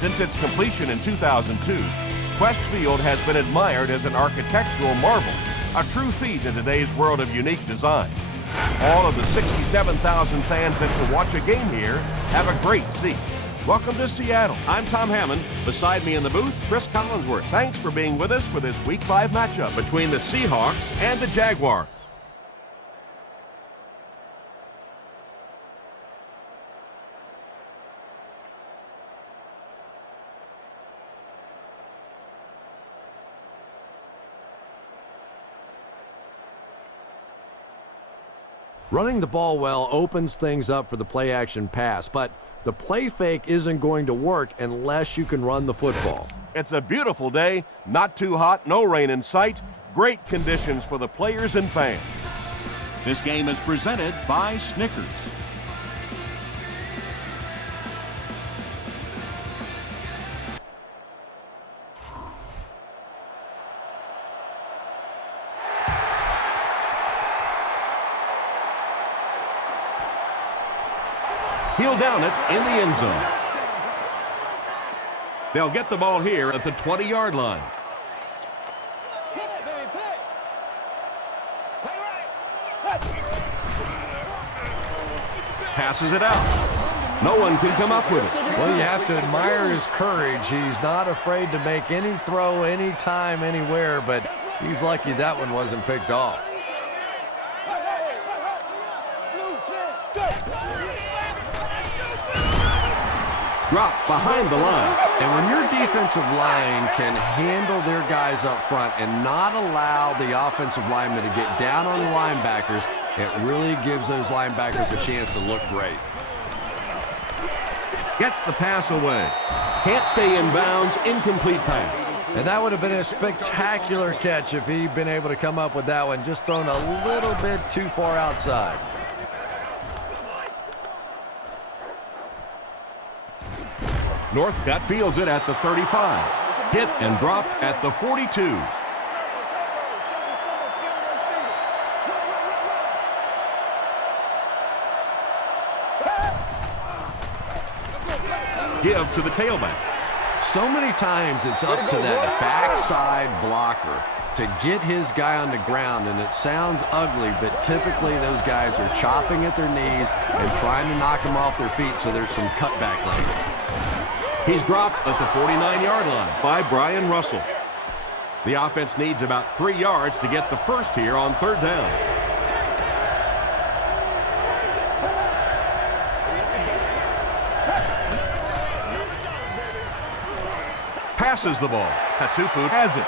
Since its completion in 2002, Quest Field has been admired as an architectural marvel, a true feat in today's world of unique design. All of the 67,000 fans that can watch a game here have a great seat. Welcome to Seattle. I'm Tom Hammond. Beside me in the booth, Chris Collinsworth. Thanks for being with us for this Week 5 matchup between the Seahawks and the Jaguars. Running the ball well opens things up for the play-action pass, but the play fake isn't going to work unless you can run the football. It's a beautiful day, not too hot, no rain in sight. Great conditions for the players and fans. This game is presented by Snickers. He'll down it in the end zone. They'll get the ball here at the 20-yard line. Passes it out. No one can come up with it. Well, you have to admire his courage. He's not afraid to make any throw, anytime, anywhere, but he's lucky that one wasn't picked off. Dropped behind the line. And when your defensive line can handle their guys up front and not allow the offensive linemen to get down on the linebackers, it really gives those linebackers a chance to look great. Gets the pass away. Can't stay in bounds, incomplete pass. And that would have been a spectacular catch if he'd been able to come up with that one, just thrown a little bit too far outside. Northcutt fields it at the 35. Hit and dropped at the 42. Give to the tailback. So many times it's up to that backside blocker to get his guy on the ground, and it sounds ugly, but typically those guys are chopping at their knees and trying to knock them off their feet, so there's some cutback lanes. He's dropped at the 49-yard line by Brian Russell. The offense needs about 3 yards to get the first here on third down. Passes the ball. Tatupu has it.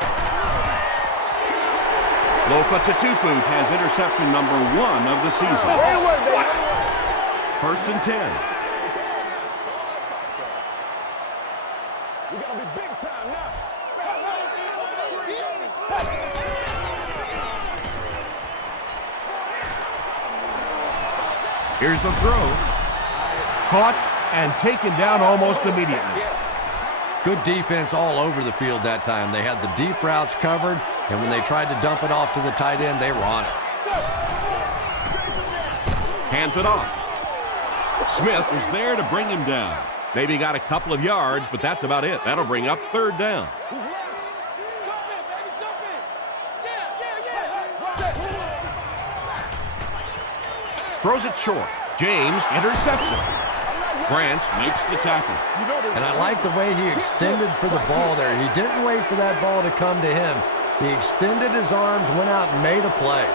Lofa Tatupu has interception number 1 of the season. First and 10. We're going to be big time now. Here's the throw. Caught and taken down almost immediately. Good defense all over the field that time. They had the deep routes covered, and when they tried to dump it off to the tight end, they were on it. Hands it off. Smith was there to bring him down. Maybe got a couple of yards, but that's about it. That'll bring up third down. Throws it short. James intercepts it. Branch makes the tackle. And I like the way he extended for the ball there. He didn't wait for that ball to come to him. He extended his arms, went out, and made a play.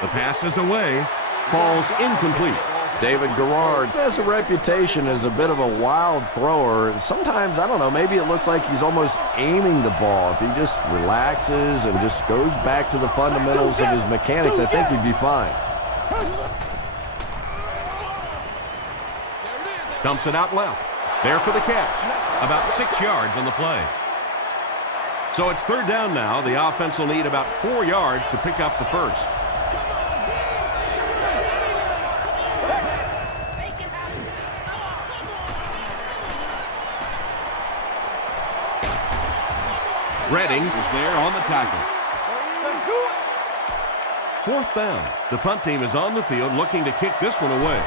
The pass is away, falls incomplete. David Garrard has a reputation as a bit of a wild thrower. Sometimes, I don't know, maybe it looks like he's almost aiming the ball. If he just relaxes and just goes back to the fundamentals of his mechanics, I think he'd be fine. Dumps it out left. There for the catch. About 6 yards on the play. So it's third down now. The offense will need about 4 yards to pick up the first. Redding is there on the tackle. 4th down. The punt team is on the field looking to kick this one away.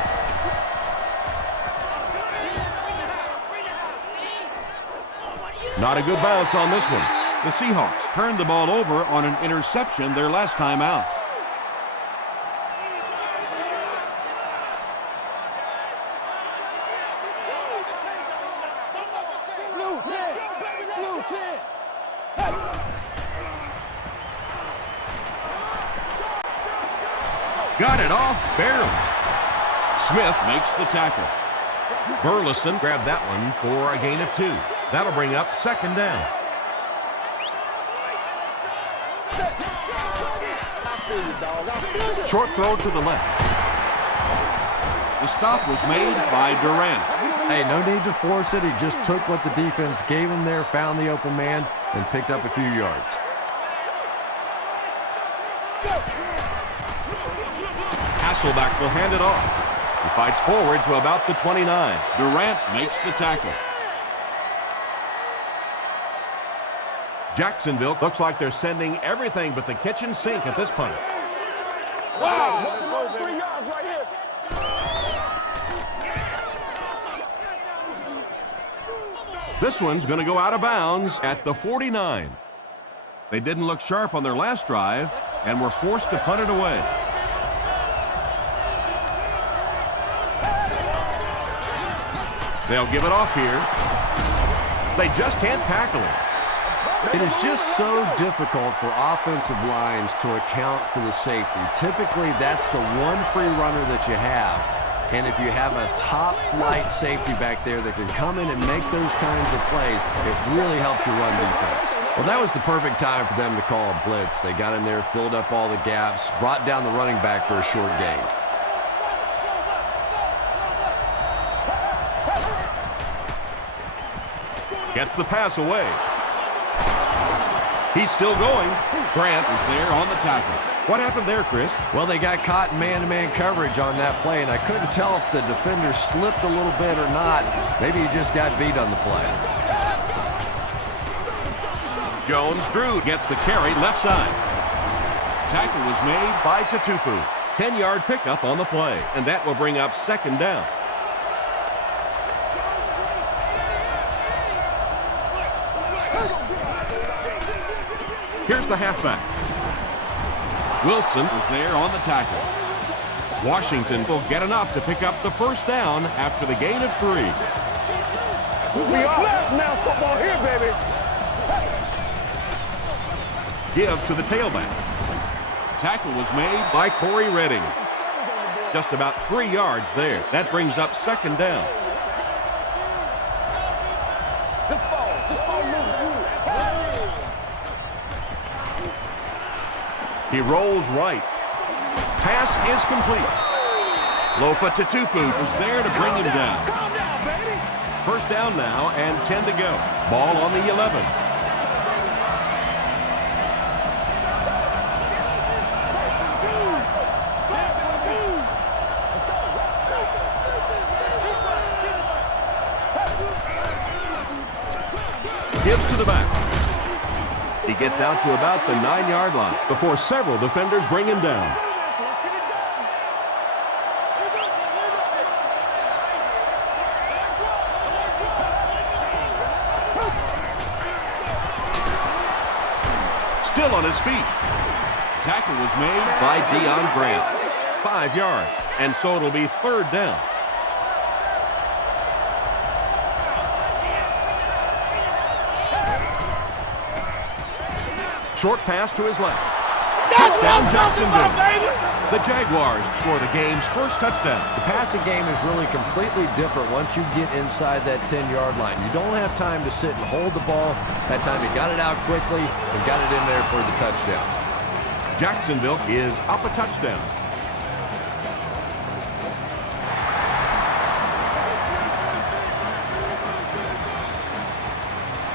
Not a good bounce on this one. The Seahawks turned the ball over on an interception their last time out. Got it off barely. Smith Makes the tackle. Burleson grabbed that one for a gain of 2. That'll bring up 2nd down. Short throw to the left. The stop was made by Durant. Hey, no need to force it. He just took what the defense gave him there, found the open man, and picked up a few yards. Hasselback will hand it off. He fights forward to about the 29. Durant makes the tackle. Jacksonville looks like they're sending everything but the kitchen sink at this point. Wow! 3 yards right here. This one's going to go out of bounds at the 49. They didn't look sharp on their last drive and were forced to punt it away. They'll give it off here. They just can't tackle it. It is just so difficult for offensive lines to account for the safety. Typically, that's the one free runner that you have. And if you have a top-flight safety back there that can come in and make those kinds of plays, it really helps your run defense. Well, that was the perfect time for them to call a blitz. They got in there, filled up all the gaps, brought down the running back for a short gain. Gets the pass away. He's still going. Grant is there on the tackle. What happened there, Chris? Well, they got caught in man-to-man coverage on that play, and I couldn't tell if the defender slipped a little bit or not. Maybe he just got beat on the play. Jones-Drew gets the carry left side. Tackle was made By Tatupu. 10-yard pickup on the play, and that will bring up 2nd down. Here's the halfback. Wilson is there on the tackle. Washington will get enough to pick up the 1st down after the gain of 3. We are flash now football here, baby. Give to the tailback. Tackle was made By Corey Redding. Just about 3 yards there. That brings up 2nd down. He rolls right. Pass is complete. Lofa Tatupu is there to bring him down. 1st down now and 10 to go. Ball on the 11. Gives to the back. He gets out to about the 9-yard line before several defenders bring him down. Still on his feet. Tackle was made By Deion Grant. 5 yards. And so it'll be 3rd down. Short pass to his left. Touchdown, Jacksonville. The Jaguars score the game's 1st touchdown. The passing game is really completely different once you get inside that 10-yard line. You don't have time to sit and hold the ball. That time he got it out quickly and got it in there for the touchdown. Jacksonville is up a touchdown.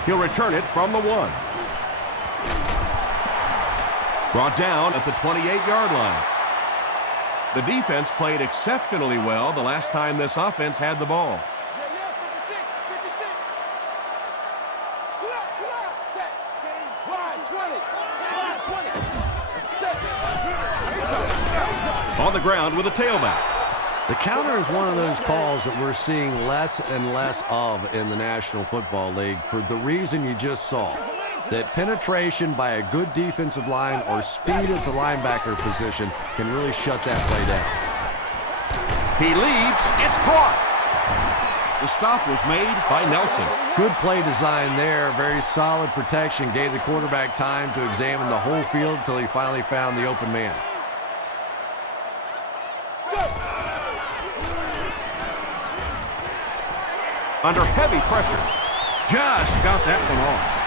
He'll return it from the 1. Brought down at the 28-yard line. The defense played exceptionally well the last time this offense had the ball. On the ground with a tailback. The counter is one of those calls that we're seeing less and less of in the National Football League for the reason you just saw. That penetration by a good defensive line or speed at the linebacker position can really shut that play down. He leaps. It's caught. The stop was made by Nelson. Good play design there. Very solid protection. Gave the quarterback time to examine the whole field until he finally found the open man. Under heavy pressure. Just got that one off.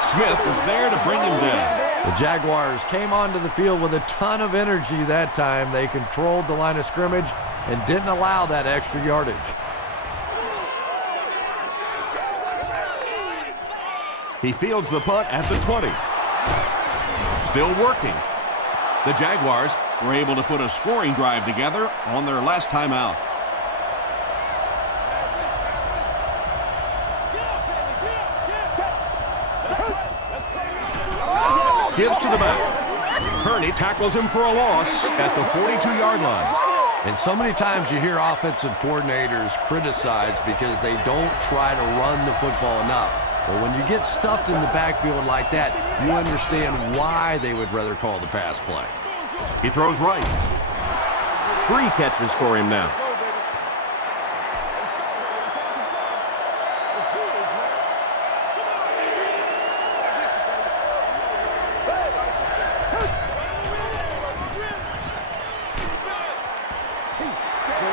Smith was there to bring him down. The Jaguars came onto the field with a ton of energy that time. They controlled the line of scrimmage and didn't allow that extra yardage. He fields the punt at the 20. Still working. The Jaguars were able to put a scoring drive together on their last time out. Gives to the back. Kearney tackles him for a loss at the 42-yard line. And so many times you hear offensive coordinators criticized because they don't try to run the football enough. But when you get stuffed in the backfield like that, you understand why they would rather call the pass play. He throws right. 3 catches for him now.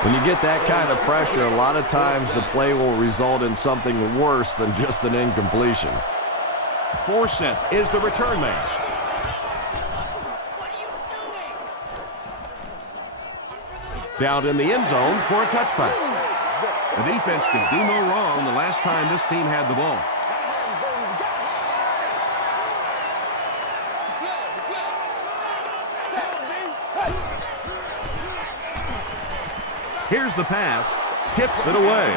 When you get that kind of pressure, a lot of times the play will result in something worse than just an incompletion. Forsett is the return man. Down in the end zone for a touchback. The defense could do no wrong the last time this team had the ball. Here's the pass. Tips it away.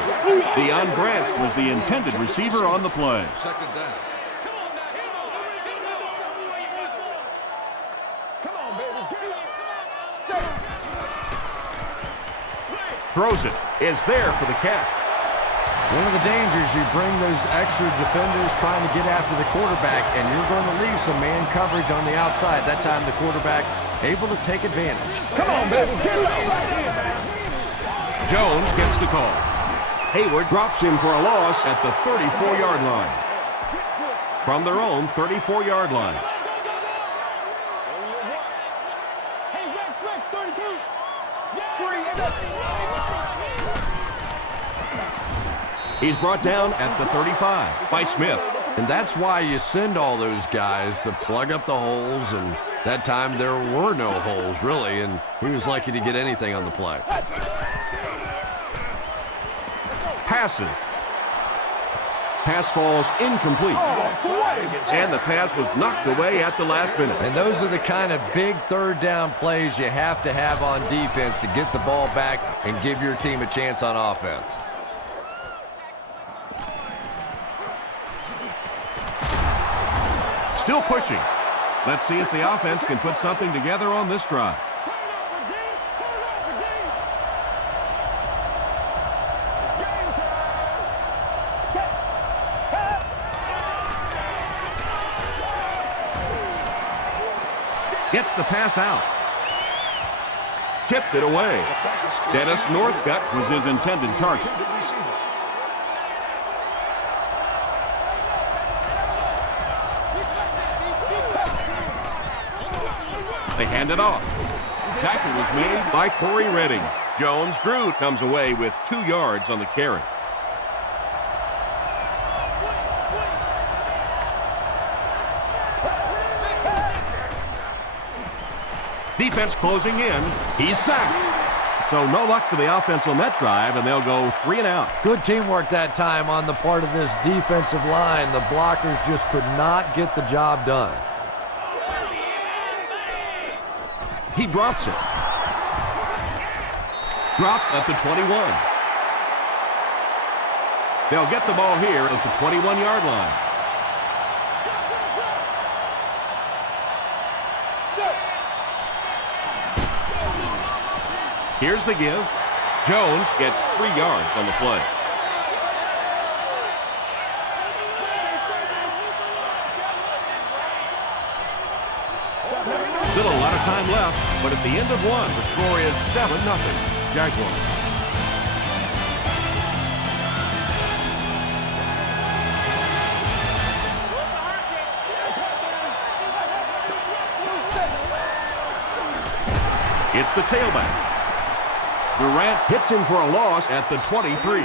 Deion Branch was the intended receiver on the play. Second down. Throws it. Is there for the catch. It's one of the dangers. You bring those extra defenders trying to get after the quarterback, and you're going to leave some man coverage on the outside. That time the quarterback able to take advantage. Come on, baby, get low. Jones gets the call. Hayward drops him for a loss at the 34-yard line. From their own 34-yard line. He's brought down at the 35 by Smith. And that's why you send all those guys to plug up the holes, and that time there were no holes, really, and he was lucky to get anything on the play. Passes. Pass falls incomplete. And the pass was knocked away at the last minute. And those are the kind of big third down plays you have to have on defense to get the ball back and give your team a chance on offense. Still pushing. Let's see if the offense can put something together on this drive. Gets the pass out. Tipped it away. Dennis Northcutt was his intended target. They hand it off. Tackle was made by Corey Redding. Jones Drew comes away with 2 yards on the carry. Defense closing in. He's sacked. So no luck for the offense on that drive, and they'll go 3 and out. Good teamwork that time on the part of this defensive line. The blockers just could not get the job done. He drops it. Dropped at the 21. They'll get the ball here at the 21-yard line. Here's the give. Jones gets 3 yards on the play. Still a lot of time left, but at the end of one, The score is 7-0 Jaguars. it's the tailback. Durant hits him for a loss at the 23.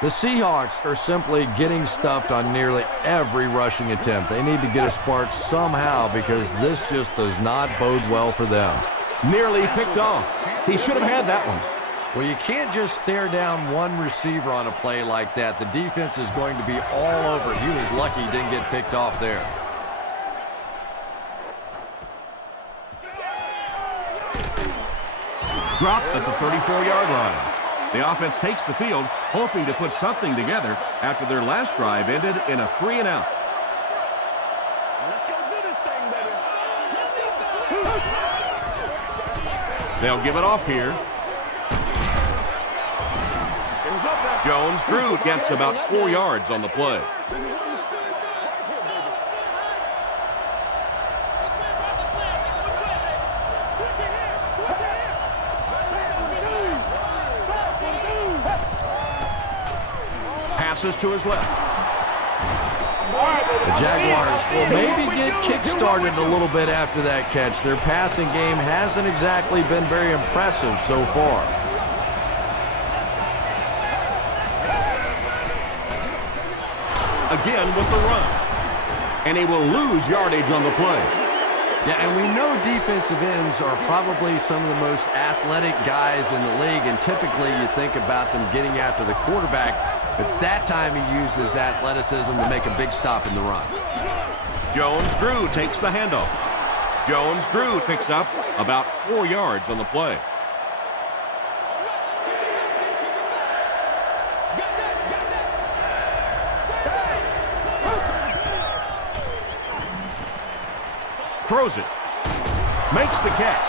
The Seahawks are simply getting stuffed on nearly every rushing attempt. They need to get a spark somehow because this just does not bode well for them. Nearly picked off. He should have had that one. Well, you can't just stare down one receiver on a play like that. The defense is going to be all over. He was lucky he didn't get picked off there. Dropped at the 34-yard line. The offense takes the field, hoping to put something together after their last drive ended in a 3-and-out. Let's go do this thing, baby. They'll give it off here. Jones-Drew gets about 4 yards on the play. Passes to his left. The Jaguars will maybe get kick-started a little bit after that catch. Their passing game hasn't exactly been very impressive so far. Again with the run. And he will lose yardage on the play. Yeah, and we know defensive ends are probably some of the most athletic guys in the league, and typically you think about them getting after the quarterback, but that time he used his athleticism to make a big stop in the run. Jones-Drew takes the handoff. Jones-Drew picks up about 4 yards on the play. Throws it. Makes the catch.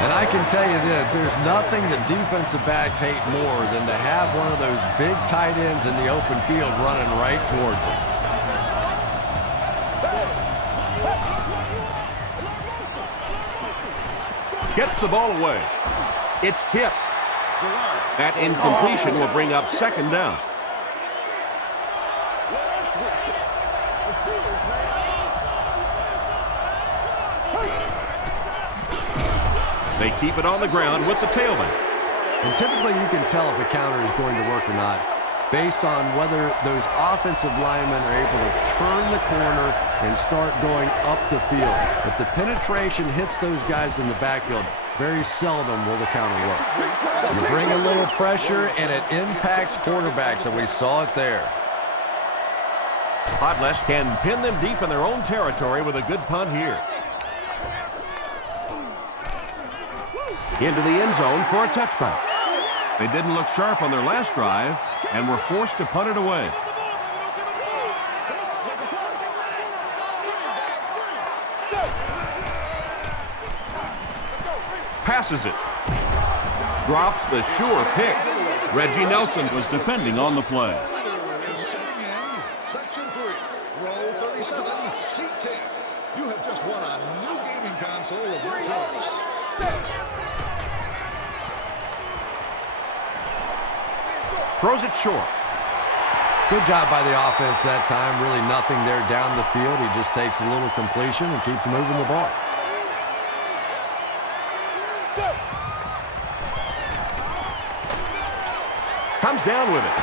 And I can tell you this, there's nothing the defensive backs hate more than to have one of those big tight ends in the open field running right towards them. Gets the ball away. It's tipped. That incompletion will bring up second down. They keep it on the ground with the tailback. And typically you can tell if a counter is going to work or not based on whether those offensive linemen are able to turn the corner and start going up the field. If the penetration hits those guys in the backfield, very seldom will the counter work. You bring a little pressure and it impacts quarterbacks, and we saw it there. Podlesh can pin them deep in their own territory with a good punt here. Into the end zone for a touchback. They didn't look sharp on their last drive and were forced to punt it away. Passes it. Drops the sure pick. Reggie Nelson was defending on the play. Section 3, row 37, seat 10. You have just won a new gaming console of your choice. Throws it short. Good job by the offense that time. Really nothing there down the field. He just takes a little completion and keeps moving the ball. Comes down with it.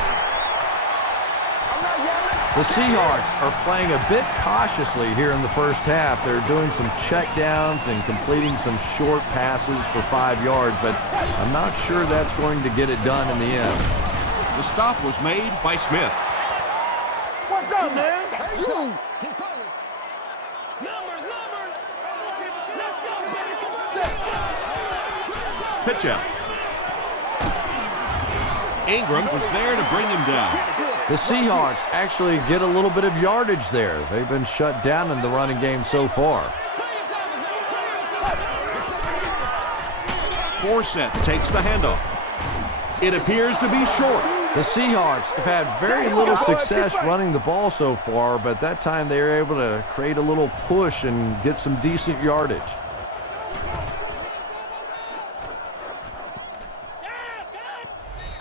The Seahawks are playing a bit cautiously here in the first half. They're doing some checkdowns and completing some short passes for 5 yards, but I'm not sure that's going to get it done in the end. The stop was made by Smith. What's up, man? Hey, yo. Keep coming. Numbers. Let's go, baby. Pitch out. Ingram was there to bring him down. The Seahawks actually get a little bit of yardage there. They've been shut down in the running game so far. 4 set takes the handoff. It appears to be short. The Seahawks have had very little success running the ball so far, but that time they were able to create a little push and get some decent yardage.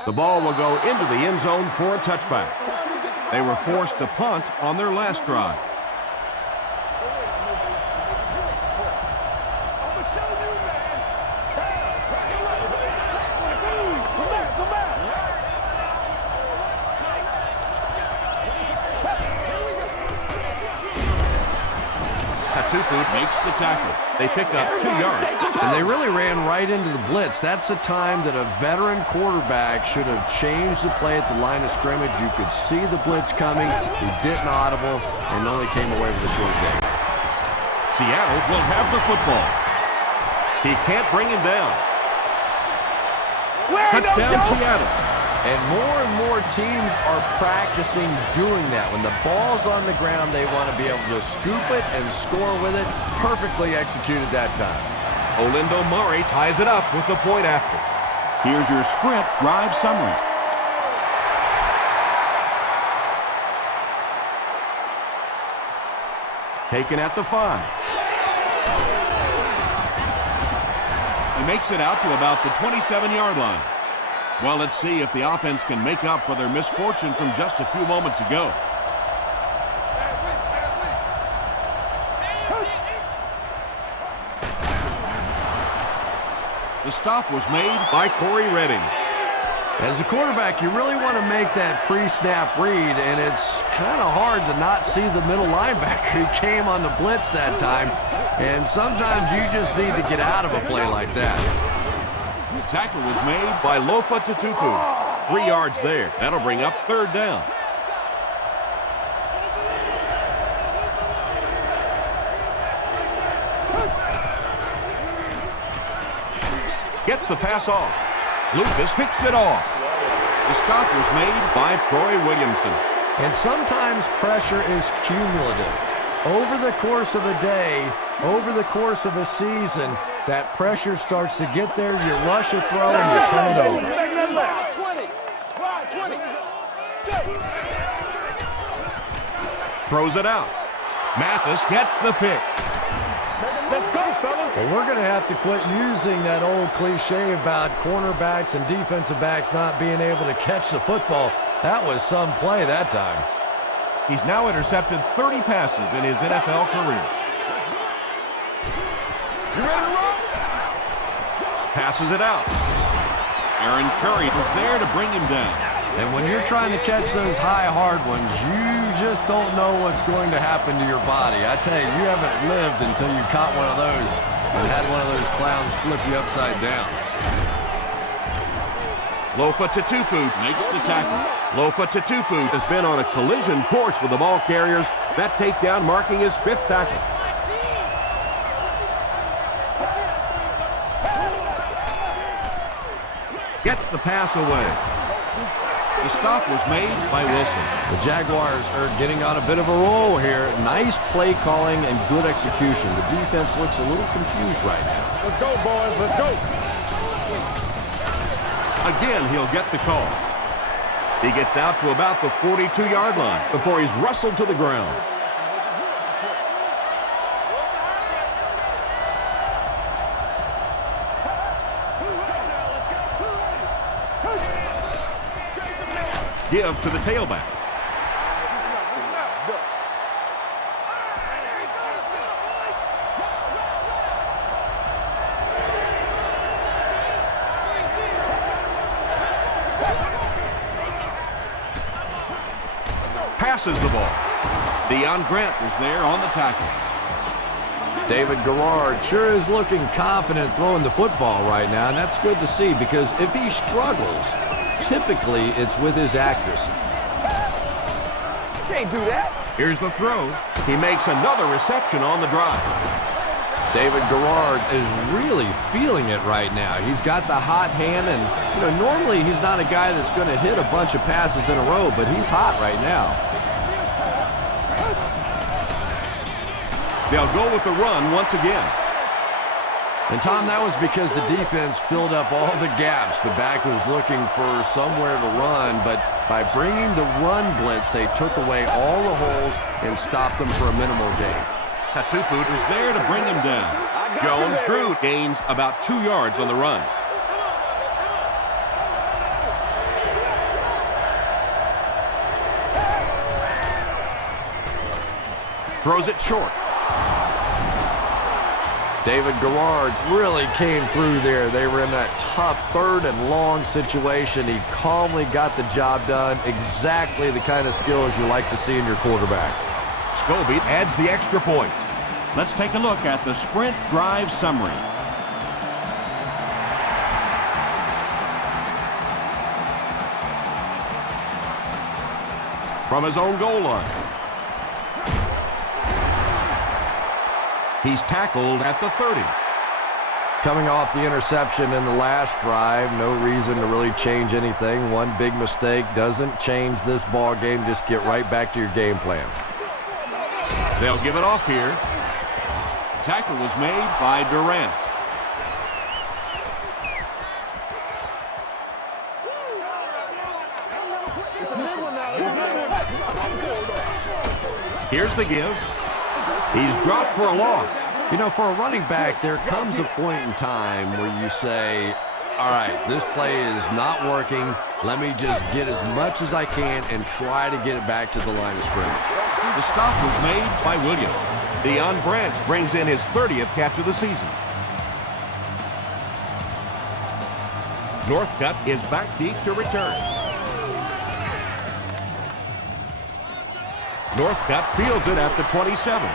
The ball will go into the end zone for a touchback. They were forced to punt on their last drive. Tupu makes the tackle. They pick up 2 yards. And they really ran right into the blitz. That's a time that a veteran quarterback should have changed the play at the line of scrimmage. You could see the blitz coming. He didn't audible and only came away with a short gain. Seattle will have the football. He can't bring him down. Touchdown, Seattle. And more teams are practicing doing that. When the ball's on the ground, they want to be able to scoop it and score with it. Perfectly executed that time. Olindo Murray ties it up with the point after. Here's your sprint drive summary. Taken at the 5. He makes it out to about the 27-yard line. Well, let's see if the offense can make up for their misfortune from just a few moments ago. The stop was made by Corey Redding. As a quarterback, you really want to make that pre-snap read, and it's kind of hard to not see the middle linebacker. He came on the blitz that time, and sometimes you just need to get out of a play like that. The tackle was made by Lofa Tupu. 3 yards there. That'll bring up 3rd down. Gets the pass off. Lucas picks it off. The stop was made by Troy Williamson. And sometimes pressure is cumulative. Over the course of a day, over the course of a season, that pressure starts to get there, you rush a throw, and you turn it over. Throws it out. Mathis gets the pick. Let's go, fellas. Well, we're going to have to quit using that old cliche about cornerbacks and defensive backs not being able to catch the football. That was some play that time. He's now intercepted 30 passes in his NFL career. You ready to roll? Passes it out. Aaron Curry was there to bring him down. And when you're trying to catch those high, hard ones, you just don't know what's going to happen to your body. I tell you, you haven't lived until you caught one of those and had one of those clowns flip you upside down. Lofa Tupu makes the tackle. Lofa Tupu has been on a collision course with the ball carriers. That takedown marking his 5th tackle. Gets the pass away. The stop was made by Wilson. The Jaguars are getting on a bit of a roll here. Nice play calling and good execution. The defense looks a little confused right now. Let's go, boys. Let's go. Again, he'll get the call. He gets out to about the 42-yard line before he's wrestled to the ground. Give to the tailback. Passes the ball. Deion Grant was there on the tackle. David Garrard sure is looking confident throwing the football right now, and that's good to see because if he struggles, typically it's with his accuracy. Can't do that. Here's the throw. He makes another reception on the drive. David Garrard is really feeling it right now. He's got the hot hand, and normally he's not a guy that's going to hit a bunch of passes in a row, but he's hot right now. They'll go with the run once again. And, Tom, that was because the defense filled up all the gaps. The back was looking for somewhere to run, but by bringing the run blitz, they took away all the holes and stopped them for a minimal gain. Tatupu was there to bring him down. Jones Drew gains about 2 yards on the run. Throws it short. David Garrard really came through there. They were in that tough 3rd and long situation. He calmly got the job done. Exactly the kind of skills you like to see in your quarterback. Scobie adds the extra point. Let's take a look at the sprint drive summary. From his own goal line. He's tackled at the 30. Coming off the interception in the last drive, no reason to really change anything. One big mistake doesn't change this ball game. Just get right back to your game plan. They'll give it off here. Tackle was made by Durant. Here's the give. He's dropped for a loss. You know, for a running back, there comes a point in time where you say, all right, this play is not working. Let me just get as much as I can and try to get it back to the line of scrimmage. The stop was made by William. Deion Branch brings in his 30th catch of the season. Northcutt is back deep to return. Northcutt fields it at the 27.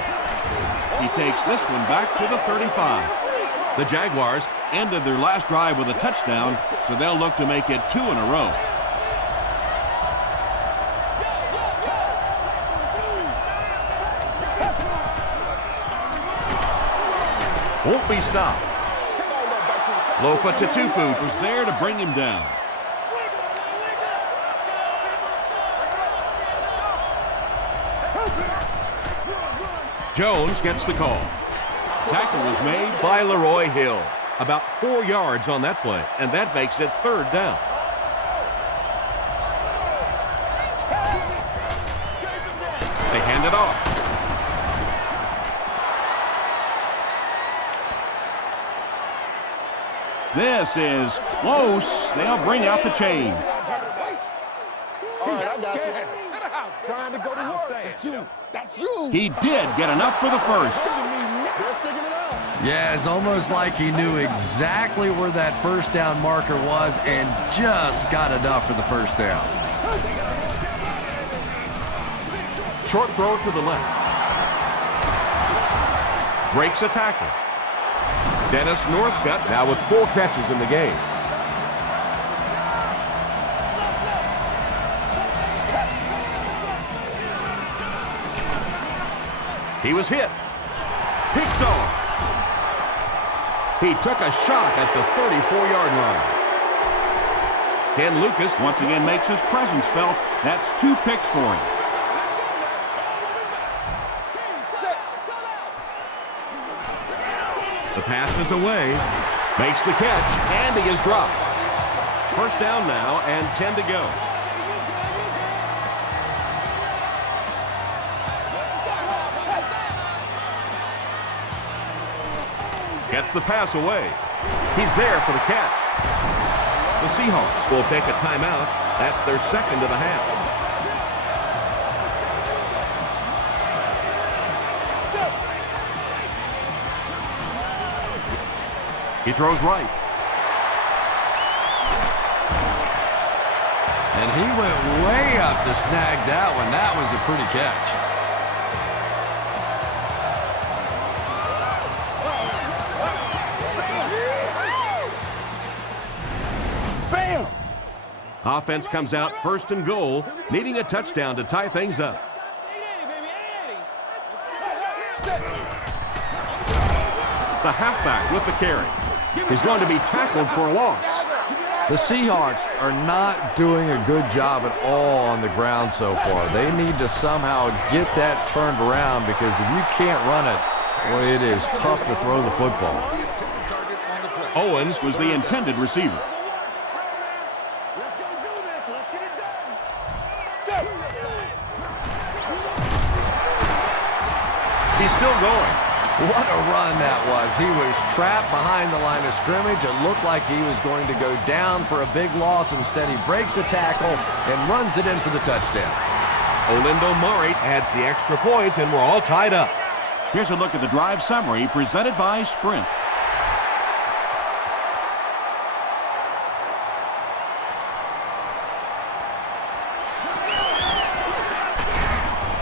He takes this one back to the 35. The Jaguars ended their last drive with a touchdown, so they'll look to make it 2 in a row. Won't be stopped. Lofa Tatupu Was there to bring him down. Jones gets the call. Tackle was made. By Leroy Hill. About 4 yards on that play, and that makes it 3rd down. They hand it off. This is close. They'll bring out the chains. Trying to go to work. That's you. That's you. He did get enough for the first. Yeah, it's almost like he knew exactly where that first down marker was and just got enough for the first down. Short throw to the left. Breaks a tackle. Dennis Northcutt now with 4 catches in the game. He was hit. Picked off. He took a shot at the 34-yard line. Ken Lucas Once again makes his presence felt. That's 2 picks for him. The pass is away. Makes the catch, and he is dropped. First down now, and 10 to go. Gets the pass away. He's there for the catch. The Seahawks will take a timeout. That's their 2nd of the half. He throws right. And he went way up to snag that one. That was a pretty catch. Offense comes out 1st and goal, needing a touchdown to tie things up. The halfback with the carry. He's going to be tackled for a loss. The Seahawks are not doing a good job at all on the ground so far. They need to somehow get that turned around because if you can't run it, well, it is tough to throw the football. Owens was the intended receiver. Let's go do this. Let's get it done. He's still going. What a run that was. He was trapped behind the line of scrimmage. It looked like he was going to go down for a big loss. Instead, he breaks the tackle and runs it in for the touchdown. Olindo Murray adds the extra point, and we're all tied up. Here's a look at the drive summary presented by Sprint.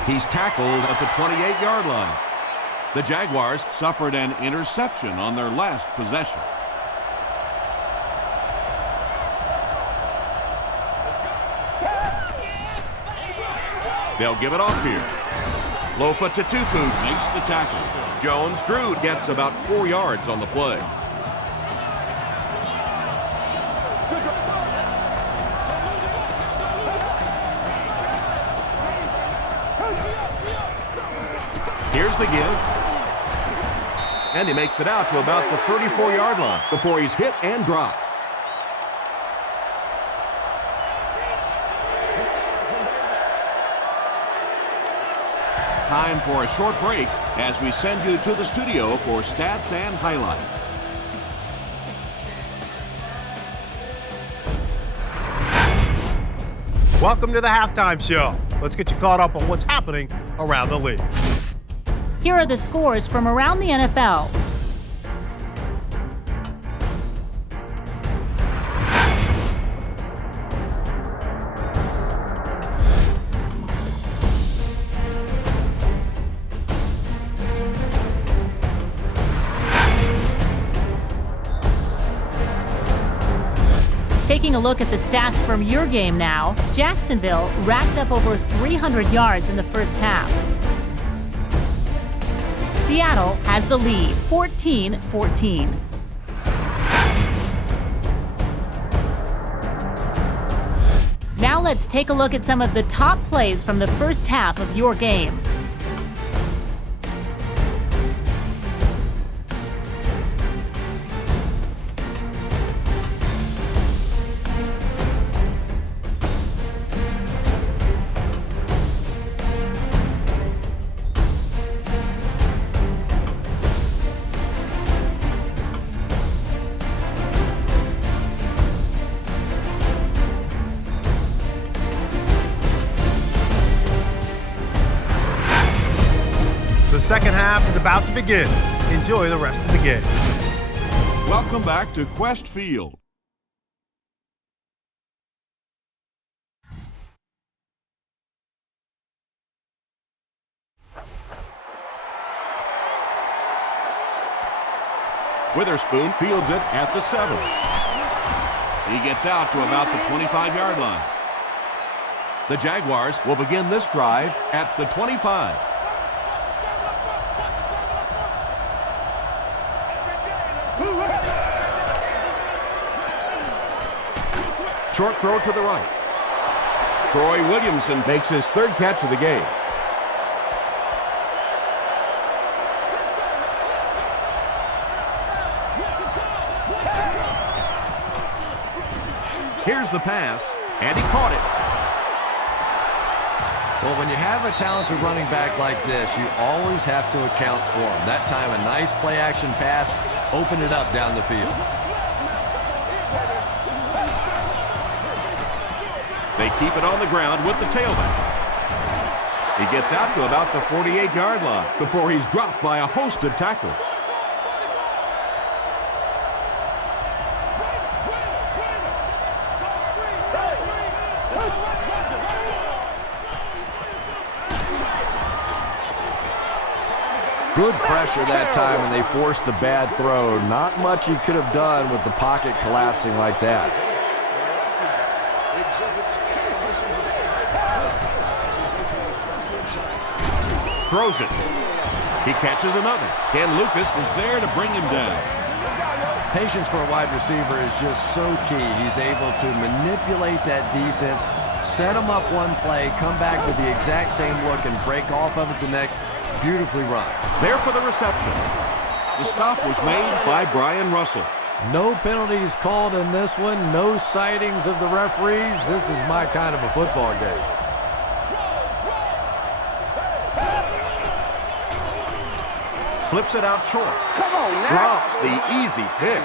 He's tackled at the 28-yard line. The Jaguars suffered an interception on their last possession. They'll give it off here. Lofa Tatupu Makes the tackle. Jones-Drew gets about 4 yards on the play. Here's the give. And he makes it out to about the 34-yard line before he's hit and dropped. Time for a short break as we send you to the studio for stats and highlights. Welcome to the halftime show. Let's get you caught up on what's happening around the league. Here are the scores from around the NFL. Taking a look at the stats from your game now, Jacksonville racked up over 300 yards in the first half. Seattle has the lead, 14-14. Now let's take a look at some of the top plays from the first half of your game. The second half is about to begin. Enjoy the rest of the game. Welcome back to Quest Field. Witherspoon fields it at the 7. He gets out to about the 25-yard line. The Jaguars will begin this drive at the 25. Short throw to the right. Troy Williamson makes his third catch of the game. Here's the pass, and he caught it. Well, when you have a talented running back like this, you always have to account for him. That time, a nice play-action pass opened it up down the field. They keep it on the ground with the tailback. He gets out to about the 48-yard line before he's dropped by a host of tacklers. Good pressure that time, and they forced a bad throw. Not much he could have done with the pocket collapsing like that. Throws it. He catches another. Ken Lucas is there to bring him down. Patience for a wide receiver is just so key. He's able to manipulate that defense, set him up one play, come back with the exact same look, and break off of it the next. Beautifully run. There for the reception. The stop was made by Brian Russell. No penalties called in this one. No sightings of the referees. This is my kind of a football game. Flips it out short. Come on now. Drops the easy pick.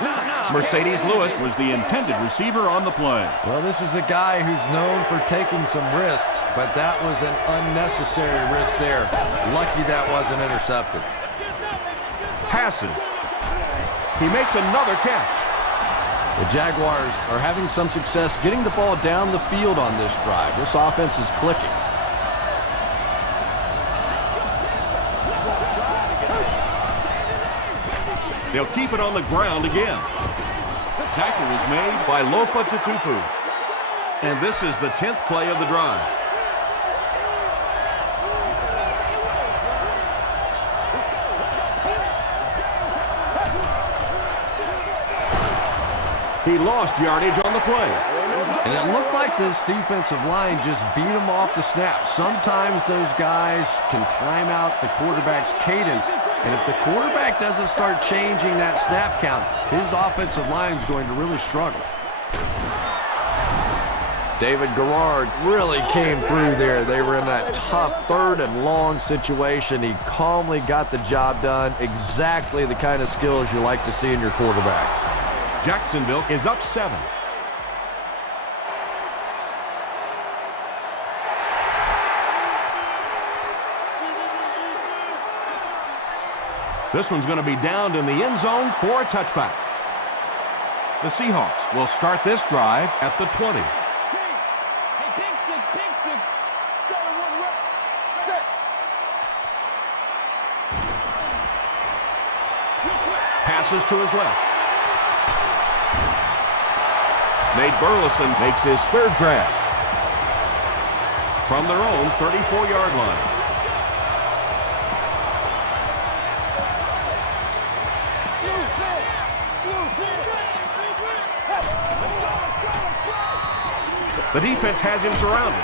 Mercedes Lewis was the intended receiver on the play. Well, this is a guy who's known for taking some risks, but that was an unnecessary risk there. Lucky that wasn't intercepted. Passing. He makes another catch. The Jaguars are having some success getting the ball down the field on this drive. This offense is clicking. They'll keep it on the ground again. The tackle was made by Lofa Tatupu. And this is the 10th play of the drive. He lost yardage on the play. And it looked like this defensive line just beat him off the snap. Sometimes those guys can time out the quarterback's cadence. And if the quarterback doesn't start changing that snap count, his offensive line is going to really struggle. David Garrard really came through there. They were in that tough 3rd and long situation. He calmly got the job done. Exactly the kind of skills you like to see in your quarterback. Jacksonville is up 7. This one's going to be downed in the end zone for a touchback. The Seahawks will start this drive at the 20. Hey, pick sticks. Starting one rep. Set. Passes to his left. Nate Burleson makes his 3rd grab. From their own 34-yard line. The defense has him surrounded.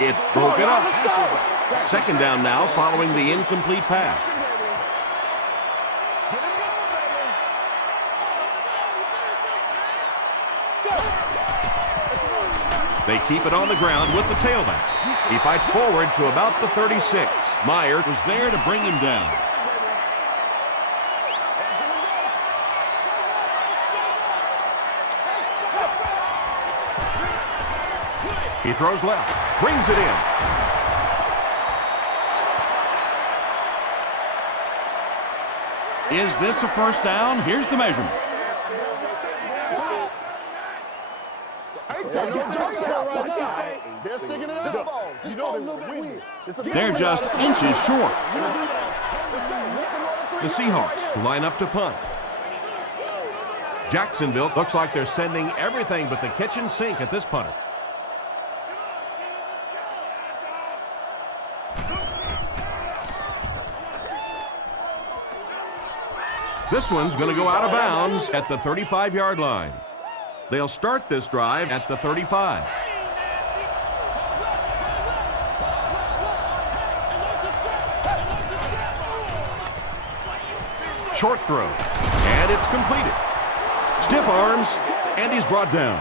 It's broken up. 2nd down now following the incomplete pass. They keep it on the ground with the tailback. He fights forward to about the 36. Meyer was there to bring him down. He throws left, brings it in. Is this a first down? Here's the measurement. They're sticking it in the ball. You know they're winning. They're just inches short. The Seahawks line up to punt. Jacksonville looks like they're sending everything but the kitchen sink at this punter. This one's going to go out of bounds at the 35-yard line. They'll start this drive at the 35. Short throw, and it's completed. Stiff arms, and he's brought down.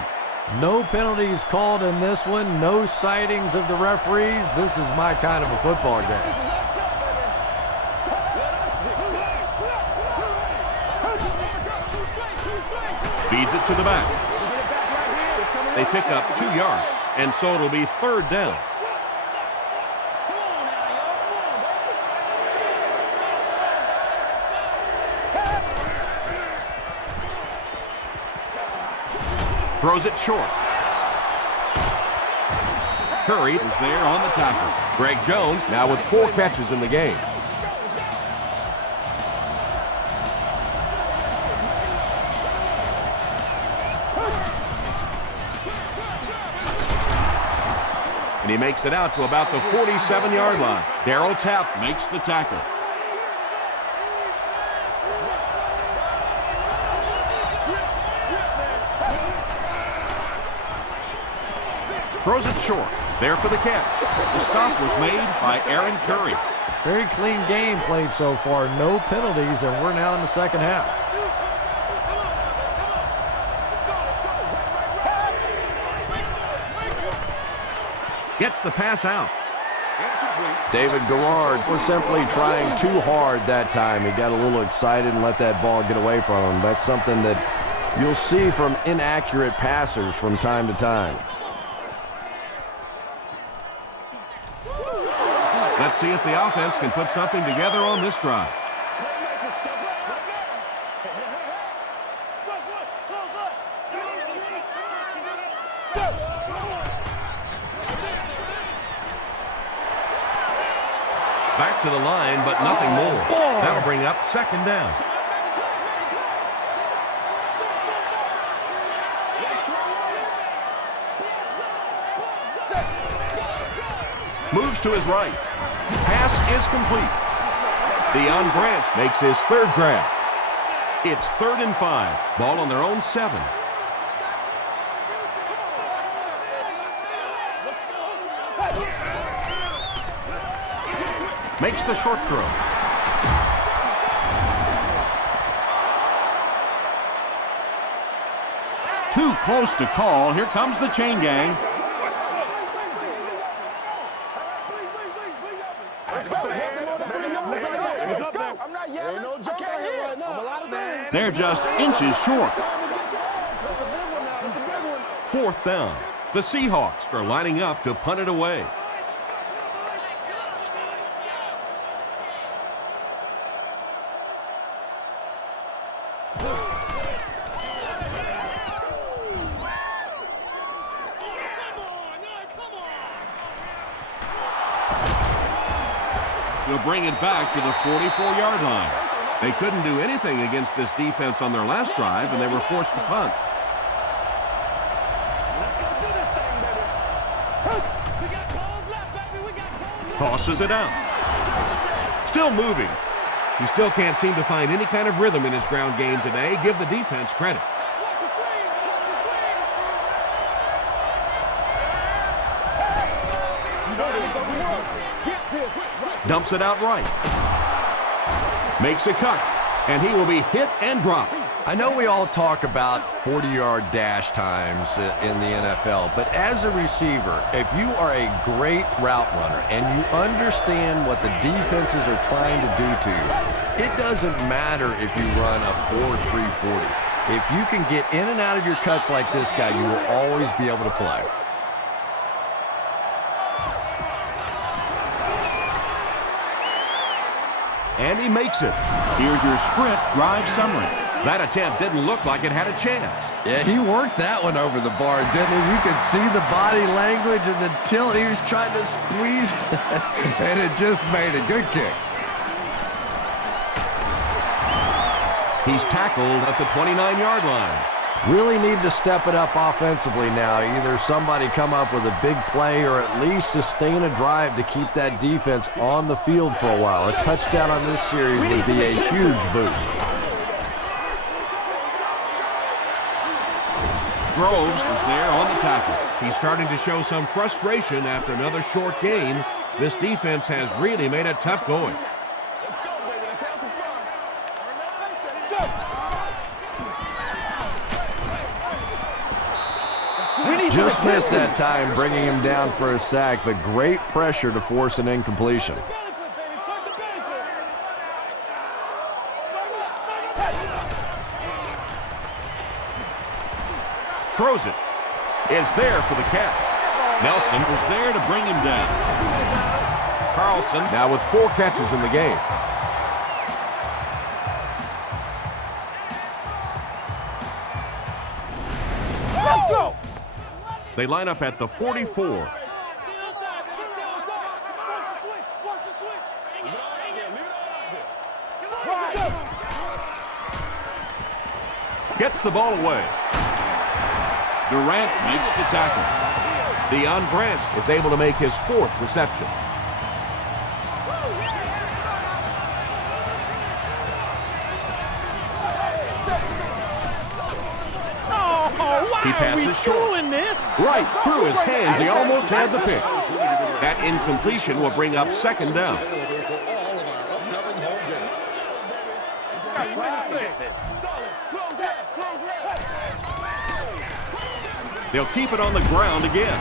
No penalties called in this one. No sightings of the referees. This is my kind of a football game. Feeds it to the back. They pick up 2 yards, and so it'll be 3rd down. Throws it short. Curry is there on the tackle. Greg Jones now with 4 catches in the game. And he makes it out to about the 47-yard line. Darryl Tapp Makes the tackle. throws it short. There for the catch. The stop was made by Aaron Curry. Very clean game played so far. No penalties, and we're now in the second half. Gets the pass out. David Garrard was simply trying too hard that time. He got a little excited and let that ball get away from him. That's something that you'll see from inaccurate passers from time to time. Let's see if the offense can put something together on this drive. Back to the line, but nothing more. That'll bring up second down. Moves to his right. Pass is complete. Deion Branch makes his third grab. It's 3rd and 5. Ball on their own 7. Makes the short throw. Too close to call. Here comes the chain gang. They're just inches short. 4th down. The Seahawks are lining up to punt it away. They'll bring it back to the 44-yard line. They couldn't do anything against this defense on their last drive, and they were forced to punt. Tosses it out. Still moving. He still can't seem to find any kind of rhythm in his ground game today. Give the defense credit. Dumps it out right. Makes a cut, and he will be hit and dropped. I know we all talk about 40-yard dash times in the NFL, but as a receiver, if you are a great route runner and you understand what the defenses are trying to do to you, it doesn't matter if you run a 4.340. If you can get in and out of your cuts like this guy, you will always be able to play. And he makes it. Here's your sprint drive summary. That attempt didn't look like it had a chance. Yeah, he worked that one over the bar, didn't he? You could see the body language and the tilt. He was trying to squeeze, and it just made a good kick. He's tackled at the 29-yard line. Really need to step it up offensively now. Either somebody come up with a big play or at least sustain a drive to keep that defense on the field for a while. A touchdown on this series would be a huge boost. Groves is there on the tackle. He's starting to show some frustration after another short game. This defense has really made it tough going. Just missed that time, bringing him down for a sack, but great pressure to force an incompletion. Throws it. Is there for the catch. Nelson was there to bring him down. Carlson now with 4 catches in the game. Let's go! They line up at the 44. Gets the ball away. Durant makes the tackle. Deion Branch Is able to make his 4th reception. He passes short. Right through his hands. He almost had the pick. That incompletion will bring up second down. They'll keep it on the ground again.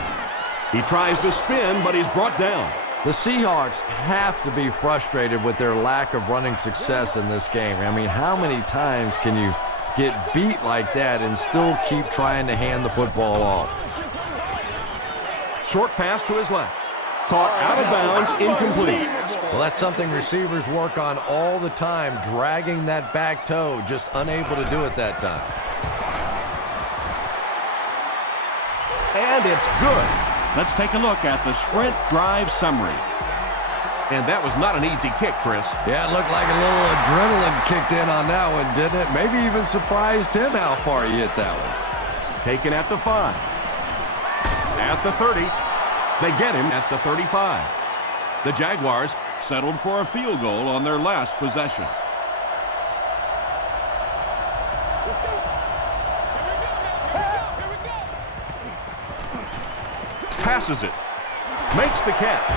He tries to spin, but he's brought down. The Seahawks have to be frustrated with their lack of running success in this game. I mean, how many times can you get beat like that and still keep trying to hand the football off? Short pass to his left. Caught out of bounds, incomplete. Well, that's something receivers work on all the time, dragging that back toe, just unable to do it that time. And it's good. Let's take a look at the sprint drive summary. And that was not an easy kick, Chris. Yeah, it looked like a little adrenaline kicked in on that one, didn't it? Maybe even surprised him how far he hit that one. Taken at the 5. At the 30. They get him at the 35. The Jaguars settled for a field goal on their last possession. Let's go. Passes it. Makes the catch.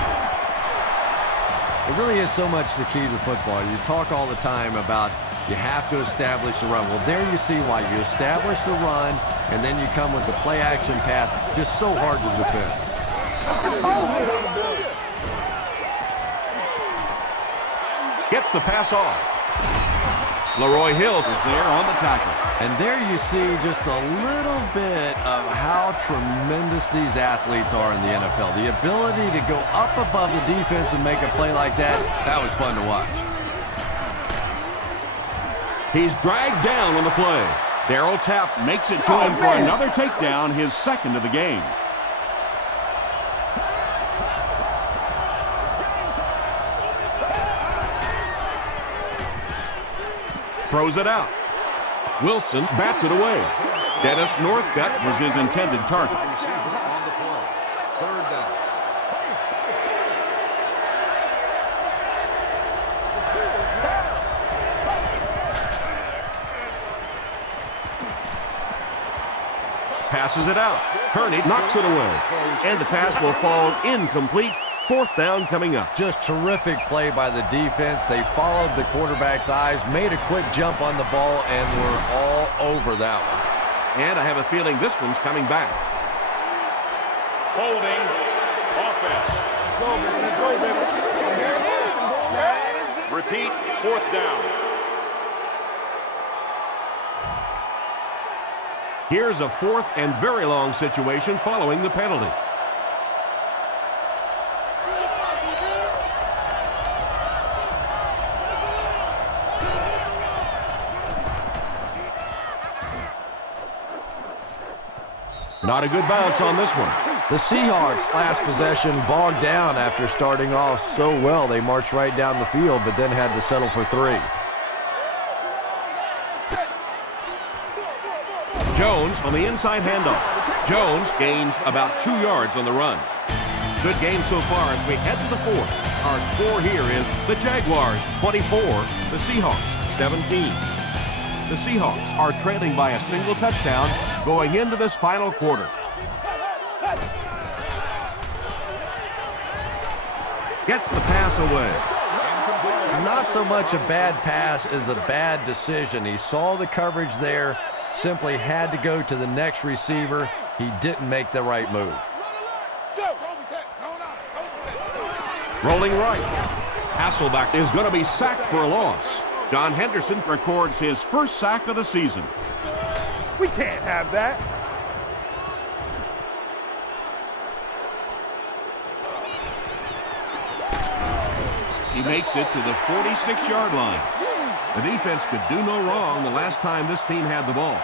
It really is so much the key to football. You talk all the time about you have to establish the run. Well, there you see why. You establish the run, and then you come with the play-action pass. Just so hard to defend. Gets the pass off. Leroy Hill is there on the tackle. And there you see just a little bit of how tremendous these athletes are in the NFL. The ability to go up above the defense and make a play like that, that was fun to watch. He's dragged down on the play. Darryl Tapp makes it to him for another takedown, his second of the game. Throws it out. Wilson bats it away. Dennis Northcutt was his intended target. Receiver on the play. Third down. Passes it out. Kearney knocks it away. And the pass will fall incomplete. Fourth down coming up. Just terrific play by the defense. They followed the quarterback's eyes, made a quick jump on the ball, and were all over that one. And I have a feeling this one's coming back. Holding offense. Repeat, fourth down. Here's a fourth and very long situation following the penalty. Not a good bounce on this one. The Seahawks' last possession bogged down after starting off so well. They marched right down the field, but then had to settle for 3. Jones on the inside handoff. Jones gains about 2 yards on the run. Good game so far as we head to the 4th. Our score here is the Jaguars 24, the Seahawks 17. The Seahawks are trailing by a single touchdown going into this final quarter. Gets the pass away. Not so much a bad pass as a bad decision. He saw the coverage there, simply had to go to the next receiver. He didn't make the right move. Rolling right. Hasselbeck is going to be sacked for a loss. John Henderson records his first sack of the season. We can't have that. He makes it to the 46-yard line. The defense could do no wrong the last time this team had the ball.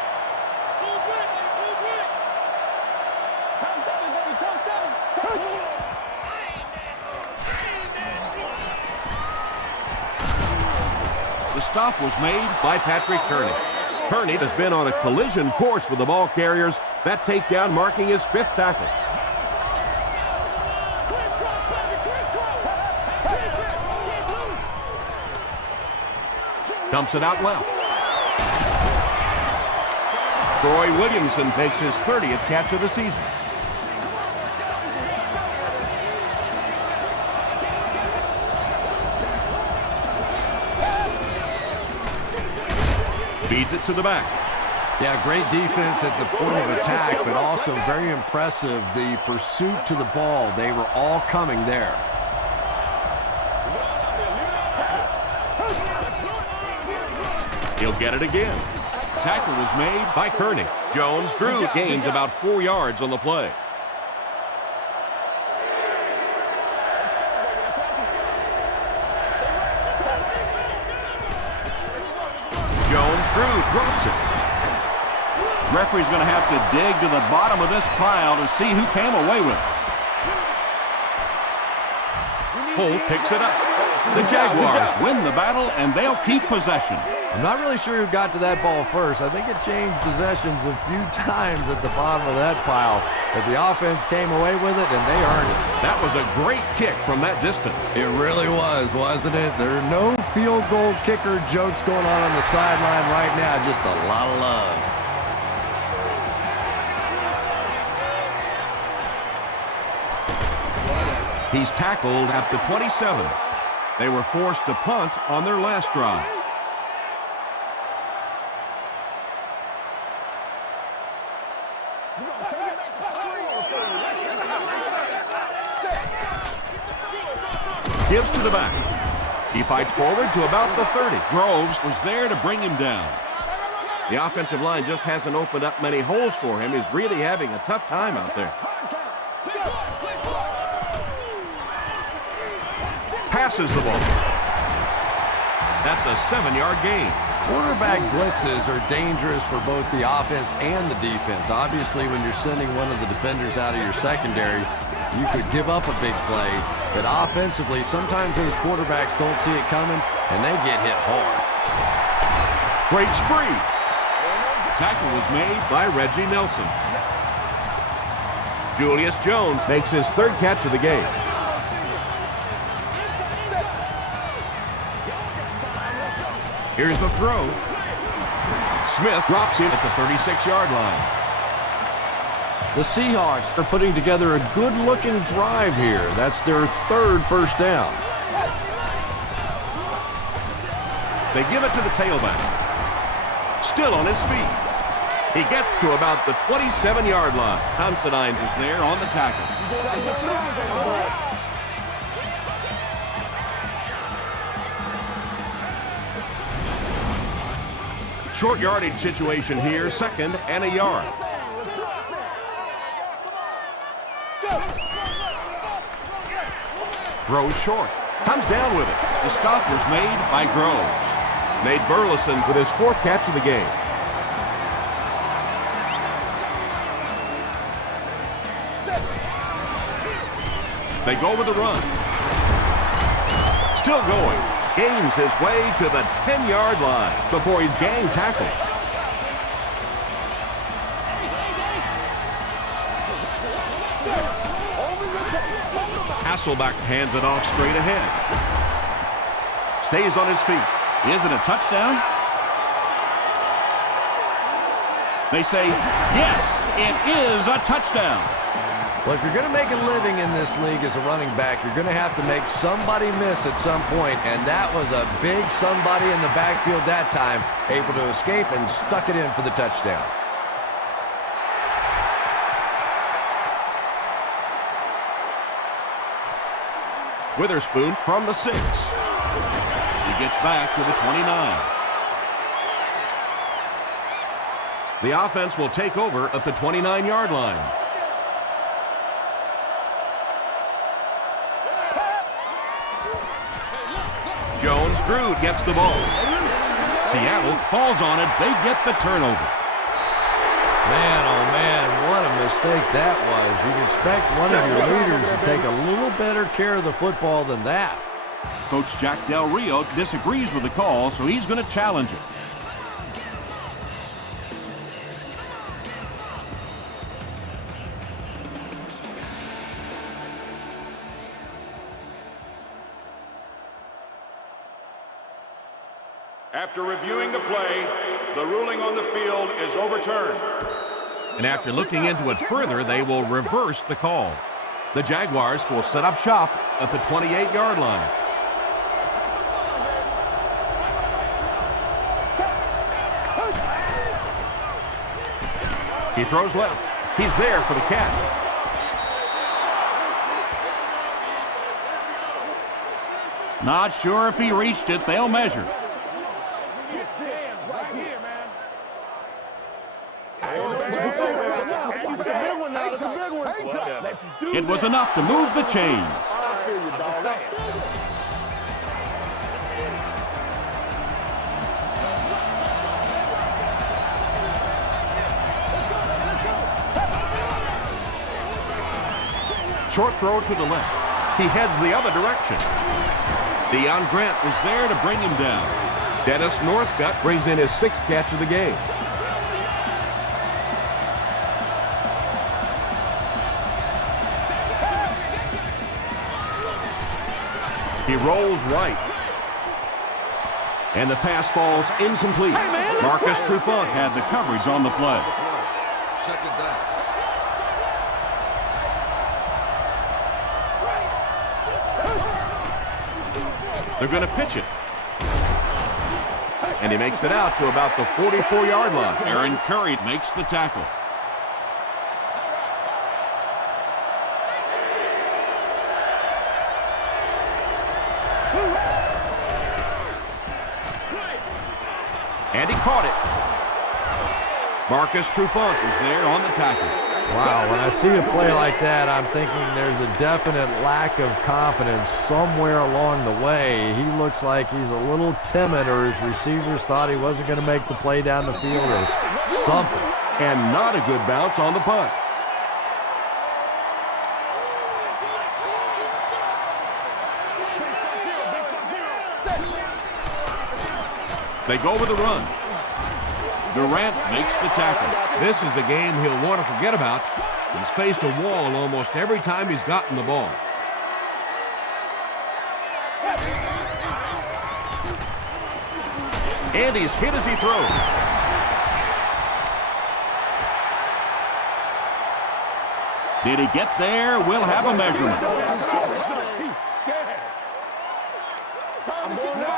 The stop was made by Patrick Kearney. Kearney has been on a collision course with the ball carriers. That takedown marking his 5th tackle. Dumps it out left. Troy Williamson makes his 30th catch of the season. Feeds it to the back. Yeah, great defense at the point of attack, but also very impressive, the pursuit to the ball. They were all coming there. He'll get it again. Tackle was made by Kearney. Jones Drew gains about 4 yards on the play. Jones Drew drops it. Referee's going to have to dig to the bottom of this pile to see who came away with it. Holt picks it up. The Jaguars win the battle, and they'll keep possession. I'm not really sure who got to that ball first. I think it changed possessions a few times at the bottom of that pile, but the offense came away with it, and they earned it. That was a great kick from that distance. It really was, wasn't it? There are no field goal kicker jokes going on the sideline right now, just a lot of love. He's tackled at the 27. They were forced to punt on their last drive. Gives to the back. He fights forward to about the 30. Groves was there to bring him down. The offensive line just hasn't opened up many holes for him. He's really having a tough time out there. Passes the ball. That's a 7-yard gain. Quarterback blitzes are dangerous for both the offense and the defense. Obviously, when you're sending one of the defenders out of your secondary, you could give up a big play. But offensively, sometimes those quarterbacks don't see it coming, and they get hit hard. Breaks free. Tackle was made by Reggie Nelson. Julius Jones makes his 3rd catch of the game. Here's the throw. Smith drops him at the 36-yard line. The Seahawks are putting together a good-looking drive here. That's their 3rd first down. They give it to the tailback. Still on his feet. He gets to about the 27-yard line. Considine was there on the tackle. Short yardage situation here, 2nd and a yard. Throws short. Comes down with it. The stop was made by Groves. Nate Burleson with his 4th catch of the game. They go with the run. Still going. Gains his way to the 10-yard line before he's gang tackled. Hasselbeck hands it off straight ahead. Stays on his feet. Is it a touchdown? They say, yes, it is a touchdown. Well, if you're going to make a living in this league as a running back, you're going to have to make somebody miss at some point, and that was a big somebody in the backfield that time, able to escape and stuck it in for the touchdown. Witherspoon from the 6. He gets back to the 29. The offense will take over at the 29-yard line. Jones Drew gets the ball. Seattle falls on it. They get the turnover. Man, oh man, what a mistake that was. You'd expect one of your leaders to take a little better care of the football than that. Coach Jack Del Rio disagrees with the call, so he's going to challenge it. After reviewing the play, the ruling on the field is overturned. And after looking into it further, they will reverse the call. The Jaguars will set up shop at the 28-yard line. He throws left. He's there for the catch. Not sure if he reached it. They'll measure. Right here, man. It's a big one now. It's a big one. It was enough to move the chains. Short throw to the left. He heads the other direction. Deion Grant was there to bring him down. Dennis Northcutt brings in his 6th catch of the game. He rolls right. And the pass falls incomplete. Marcus Trufant Had the coverage on the play. Second down. They're going to pitch it. And he makes it out to about the 44-yard line. Aaron Curry makes the tackle. And he caught it. Marcus Trufant is there on the tackle. Wow, when I see a play like that, I'm thinking there's a definite lack of confidence somewhere along the way. He looks like he's a little timid, or his receivers thought he wasn't going to make the play down the field or something. And not a good bounce on the punt. They go with a run. Durant makes the tackle. This is a game he'll want to forget about. He's faced a wall almost every time he's gotten the ball. And he's hit as he throws. Did he get there? We'll have a measurement. He's scared. I'm going down.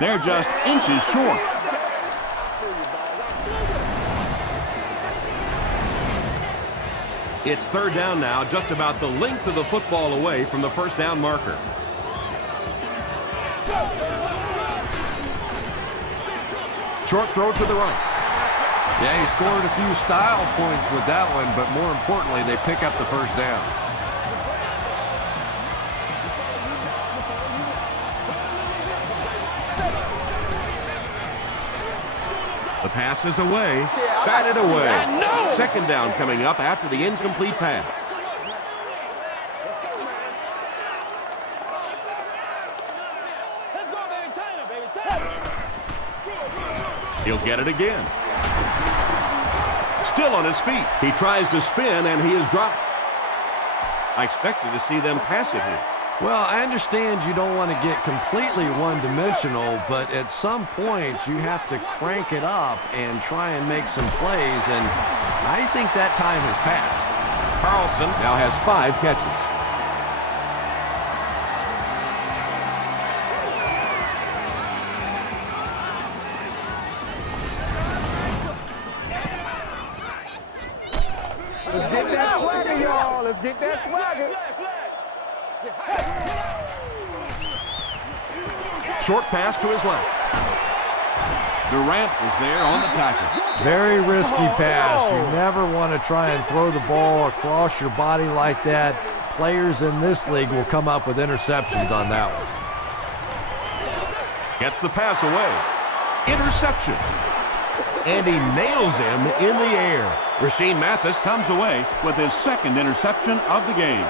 They're just inches short. It's 3rd down now, just about the length of the football away from the first down marker. Short throw to the right. Yeah, he scored a few style points with that one, but more importantly, they pick up the first down. The pass is away. Batted away. 2nd down coming up after the incomplete pass. He'll get it again. Still on his feet. He tries to spin, and he is dropped. I expected to see them pass it here. Well, I understand you don't want to get completely one-dimensional, but at some point you have to crank it up and try and make some plays, and I think that time has passed. Carlson now has 5 catches. Let's get that swagger, y'all. Let's get that swagger. Short pass to his left. Durant was there on the tackle. Very risky pass. You never want to try and throw the ball across your body like that. Players in this league will come up with interceptions on that one. Gets the pass away. Interception. And he nails him in the air. Rasheed Mathis comes away with his 2nd interception of the game.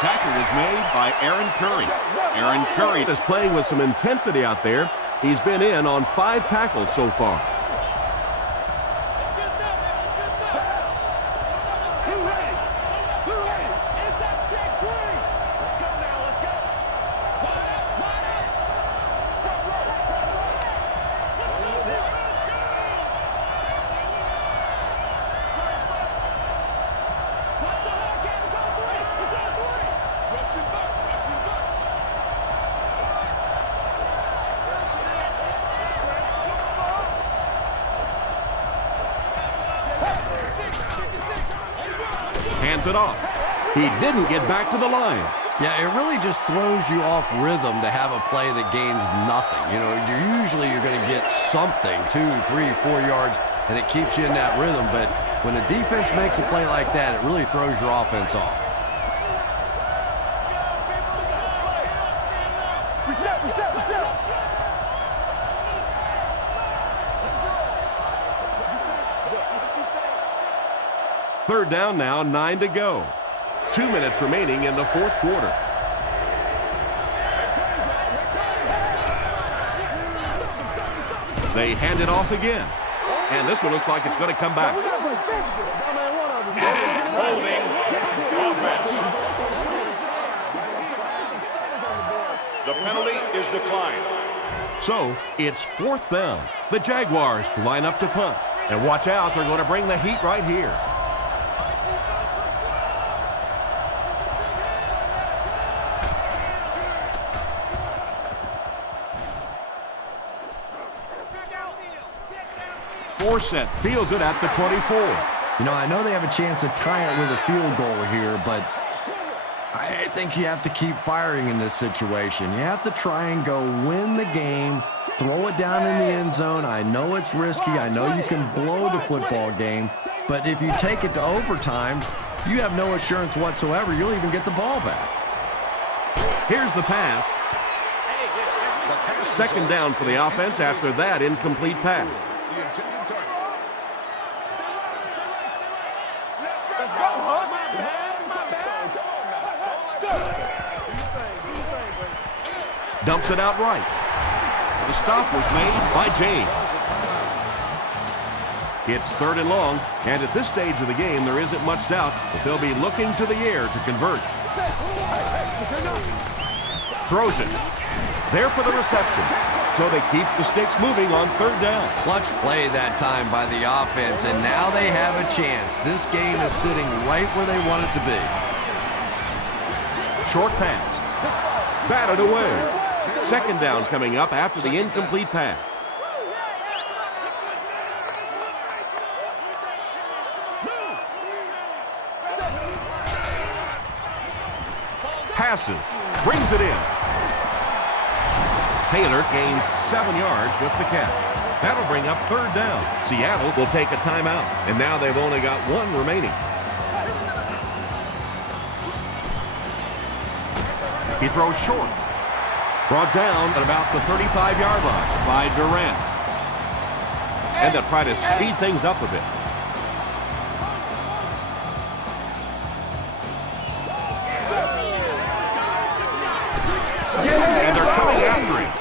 Tackle was made by Aaron Curry. Aaron Curry is playing with some intensity out there. He's been in on 5 tackles so far. hands it off. He didn't get back to the line. Yeah, it really just throws you off rhythm to have a play that gains nothing. You know, you're going to get something, 2, 3, 4 yards, and it keeps you in that rhythm. But when a defense makes a play like that, it really throws your offense off. Third down now, 9 to go. 2 minutes remaining in the fourth quarter. They hand it off again. And this one looks like it's going to come back. Holding offense. The penalty is declined. So it's fourth down. The Jaguars line up to punt. And watch out, they're going to bring the heat right here. Forsett fields it at the 24. You know, I know they have a chance to tie it with a field goal here, but I think you have to keep firing in this situation. You have to try and go win the game, throw it down in the end zone. I know it's risky. I know you can blow the football game, but if you take it to overtime, you have no assurance whatsoever you'll even get the ball back. Here's the pass. Second down for the offense after that incomplete pass. Dumps it out right. The stop was made by James. It's third and long, and at this stage of the game, there isn't much doubt that they'll be looking to the air to convert. Throws it. There for the reception. So they keep the sticks moving on third down. Clutch play that time by the offense, and now they have a chance. This game is sitting right where they want it to be. Short pass. Batted away. Second down coming up after the incomplete pass. Passes. Brings it in. Taylor gains 7 yards with the catch. That'll bring up third down. Seattle will take a timeout, and now they've only got one remaining. He throws short. Brought down at about the 35-yard line by Durant. And they'll try to speed things up a bit. And they're coming after him.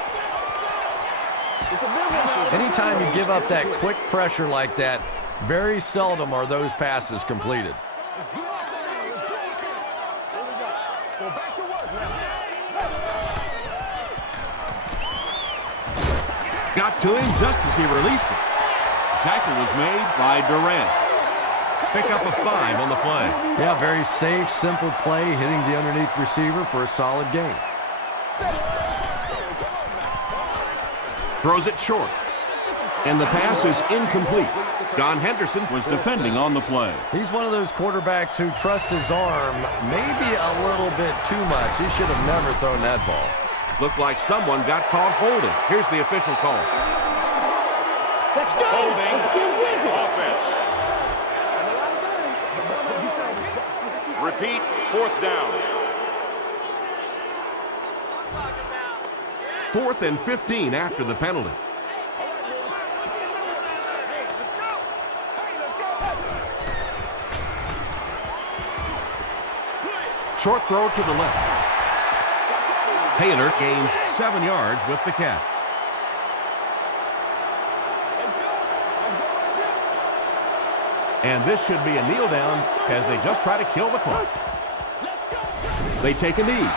Anytime you give up that quick pressure like that, very seldom are those passes completed. Got to him just as he released it. Tackle was made by Durant. Pick up a 5 on the play. Yeah, very safe, simple play, hitting the underneath receiver for a solid gain. Throws it short. And the pass is incomplete. John Henderson Was defending on the play. He's one of those quarterbacks who trusts his arm maybe a little bit too much. He should have never thrown that ball. Looked like someone got caught holding. Here's the official call. Let's go. Holding. Let's get with it. Offense. Repeat, fourth down. 4th and 15 after the penalty. Short throw to the left. Taylor gains 7 yards with the catch. And this should be a kneel down as they just try to kill the clock. They take a knee.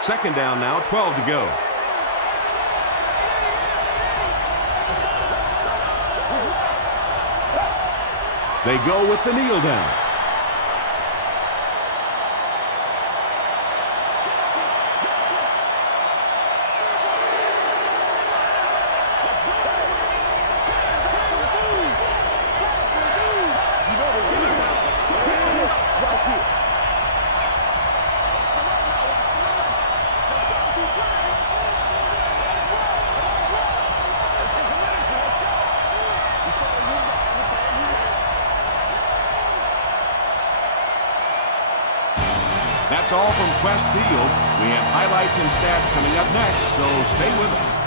Second down now, 12 to go. They go with the kneel down. That's all from Quest Field. We have highlights and stats coming up next, so stay with us.